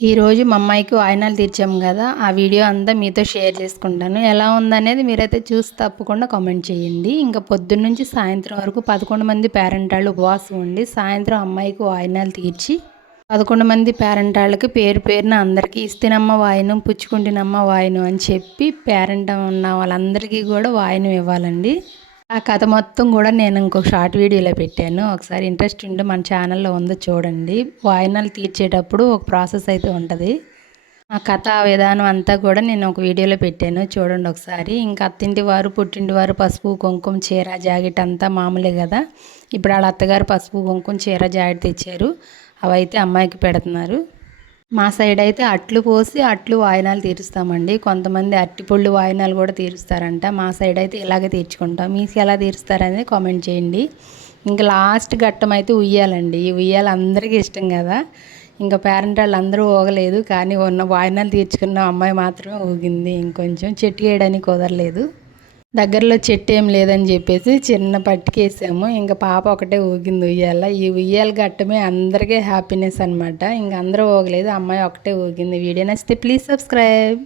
ఈరోజు మా అమ్మాయికి వాయినాలు తీర్చాము కదా, ఆ వీడియో అంతా మీతో షేర్ చేసుకుంటాను. ఎలా ఉందనేది మీరైతే చూసి తప్పకుండా కామెంట్ చేయండి. ఇంకా పొద్దున్నుంచి సాయంత్రం వరకు 11 మంది పేరెంటాళ్ళు ఉపవాసం ఉండి సాయంత్రం అమ్మాయికి వాయినాలు తీర్చి 11 మంది పేరెంటాళ్ళకి పేరు పేరున అందరికీ ఇస్తినమ్మ వాయినం, పుచ్చుకుంటినమ్మ వాయినం అని చెప్పి పేరెంట్ ఉన్న వాళ్ళందరికీ కూడా వాయినం ఇవ్వాలండి. ఆ కథ మొత్తం కూడా నేను ఇంకొక షార్ట్ వీడియోలో పెట్టాను. ఒకసారి ఇంట్రెస్ట్ ఉంటే మన ఛానల్లో ఉందో చూడండి. వాయినాలు తీర్చేటప్పుడు ఒక ప్రాసెస్ అయితే ఉంటుంది. ఆ కథ విధానం అంతా కూడా నేను ఒక వీడియోలో పెట్టాను, చూడండి ఒకసారి. ఇంకా అత్తింటి వారు పుట్టింటి వారు పసుపు కుంకుమ చీర జాకెట్ అంతా మామూలే కదా. ఇప్పుడు వాళ్ళ అత్తగారు పసుపు కుంకుమ చీర జాకెట్ తెచ్చారు, అవైతే అమ్మాయికి పెడుతున్నారు. మా సైడ్ అయితే అట్లు పోసి అట్లు వాయినాలు తీరుస్తామండి. కొంతమంది అరటిపళ్ళు వాయినాలు కూడా తీరుస్తారంట. మా సైడ్ అయితే ఇలాగే తీర్చుకుంటాం. మీకు ఎలా తీరుస్తారనేది కామెంట్ చేయండి. ఇంకా లాస్ట్ ఘట్టం అయితే ఉయ్యాలండి. ఈ ఉయ్యాలు అందరికీ ఇష్టం కదా. ఇంకా పేరెంట్ వాళ్ళు అందరూ ఊగలేదు, కానీ ఉన్న వాయినాలు తీర్చుకున్న అమ్మాయి మాత్రమే ఊగింది. ఇంకొంచెం చెట్టు వేయడానికి కుదరలేదు. దగ్గరలో చెట్టు ఏం లేదని చెప్పేసి చిన్న పట్టుకేసాము. ఇంకా పాప ఒకటే ఊగింది ఉయ్యాల. ఈ ఉయ్యాల గట్టమే అందరికీ హ్యాపీనెస్ అనమాట. ఇంక అందరూ ఊగలేదు, అమ్మాయి ఒకటే ఊగింది. వీడియో నచ్చితే ప్లీజ్ సబ్స్క్రైబ్.